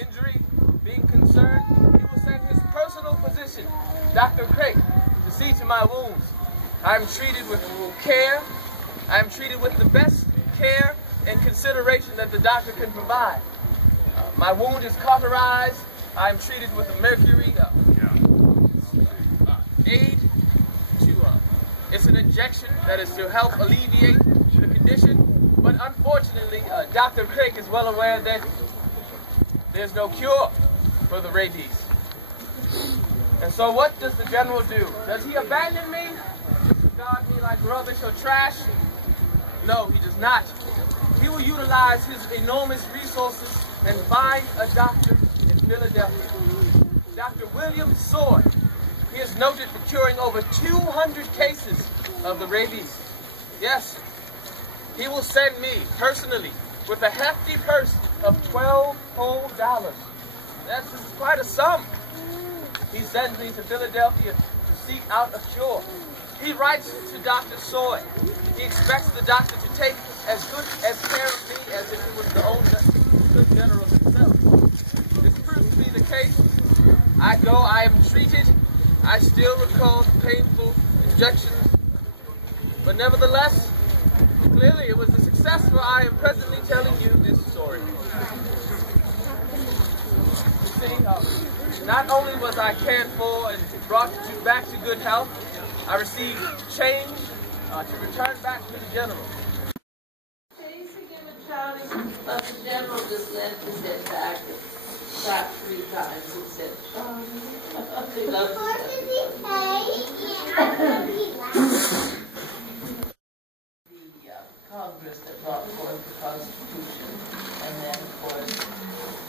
injury being concerned, he will send his personal physician, Dr. Craig, to see to my wounds. I am treated with care. I am treated with the best care and consideration that the doctor can provide. My wound is cauterized. I am treated with a mercury aid. It's an injection that is to help alleviate the condition. But unfortunately, Dr. Craig is well aware that there's no cure for the rabies. And so what does the general do? Does he abandon me? Disregard me like rubbish or trash? No, he does not. He will utilize his enormous resources and find a doctor in Philadelphia. Dr. William Sword. He is noted for curing over 200 cases of the rabies. Yes, he will send me personally with a hefty purse of $12 whole. That's quite a sum. He sends me to Philadelphia to seek out a cure. He writes to Dr. Soy. He expects the doctor to take as good as care of me as if he was the own general himself. This proves to be the case. I go, I am treated. I still recall the painful injections. But nevertheless, clearly it was a success, for I am presently telling you this story. You see, not only was I cared for and brought back to good health, I received change to return back to the general. Chasing him and shouting, but the general just left his head back and clapped 3 times and said, "Charlie." He loves the Congress that brought forth the Constitution, and then, of course,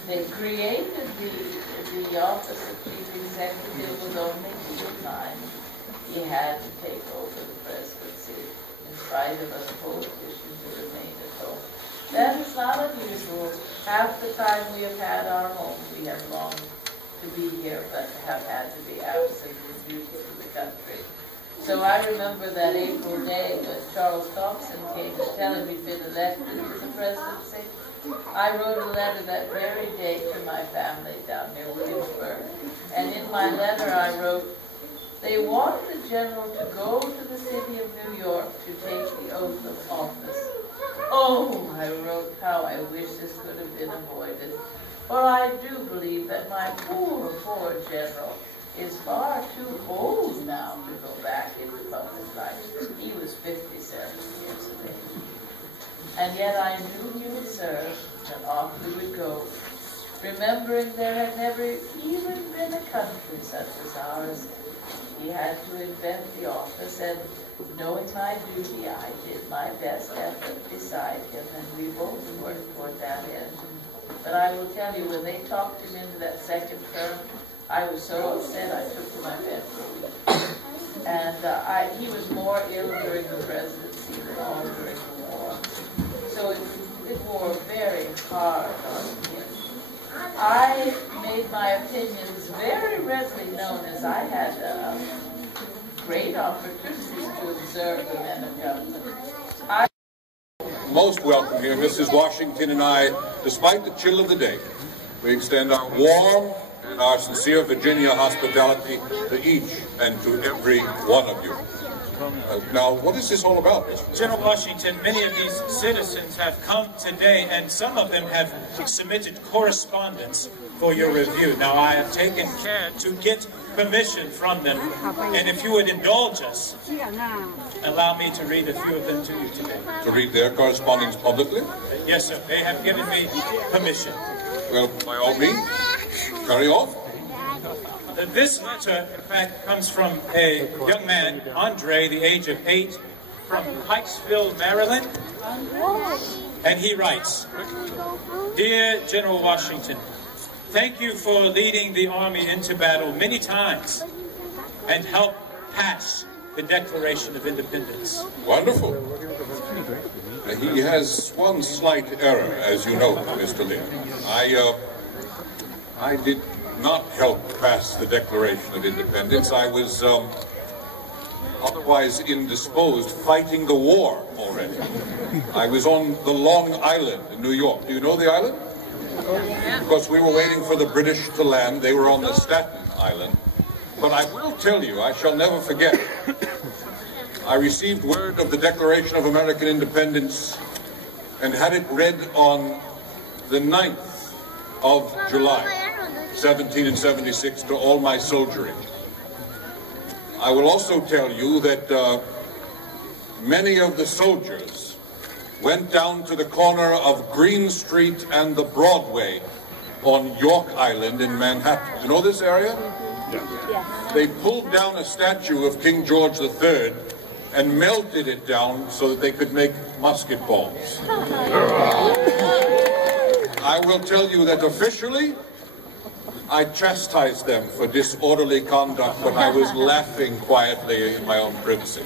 they created the office of chief executive with only 2 times. He had to take over the presidency in spite of us politicians who remained at home. That is not unusual. Half the time we have had our homes, we have longed to be here, but have had to be absent in duty to the country. So I remember that April day when Charles Thompson came to tell him he'd been elected to the presidency. I wrote a letter that very day to my family down near Williamsburg. And in my letter I wrote, they want the general to go to the city of New York to take the oath of office. Oh, I wrote, how I wish this could have been avoided. For I do believe that my poor general is far too old now to go back into public life. He was 57 years of age. And yet I knew he would serve, and off we would go, remembering there had never even been a country such as ours. He had to invent the office, and knowing my duty, I did my best effort beside him, and we both worked toward that end. But I will tell you, when they talked him into that second term, I was so upset I took to my bed for a week. And he was more ill during the presidency than all during the war. So it wore very hard on him. I made my opinions very readily known, as I had great opportunities to observe the men of government. Most welcome here, Mrs. Washington and I, despite the chill of the day. We extend our warm and our sincere Virginia hospitality to each and to every one of you. Now, what is this all about? General Washington, many of these citizens have come today, and some of them have submitted correspondence for your review. Now, I have taken care to get permission from them, and if you would indulge us, allow me to read a few of them to you today. To read their correspondence publicly? Yes, sir. They have given me permission. Well, by all means, carry on. This letter, in fact, comes from a young man, Andre, the age of 8, from Pikesville, Maryland. And he writes, Dear General Washington, thank you for leading the Army into battle many times and help pass the Declaration of Independence. Wonderful. He has one slight error, as you know, Mr. Lee. I did not help pass the Declaration of Independence. I was otherwise indisposed, fighting the war already. I was on the Long Island in New York. Do you know the island? course, we were waiting for the British to land. They were on the Staten Island. But I will tell you, I shall never forget, I received word of the Declaration of American Independence and had it read on the 9th of July, 1776, to all my soldiery. I will also tell you that many of the soldiers went down to the corner of Green Street and the Broadway on York Island in Manhattan. You know this area? Yes. They pulled down a statue of King George III and melted it down so that they could make musket balls. I will tell you that officially, I chastised them for disorderly conduct, but I was laughing quietly in my own privacy.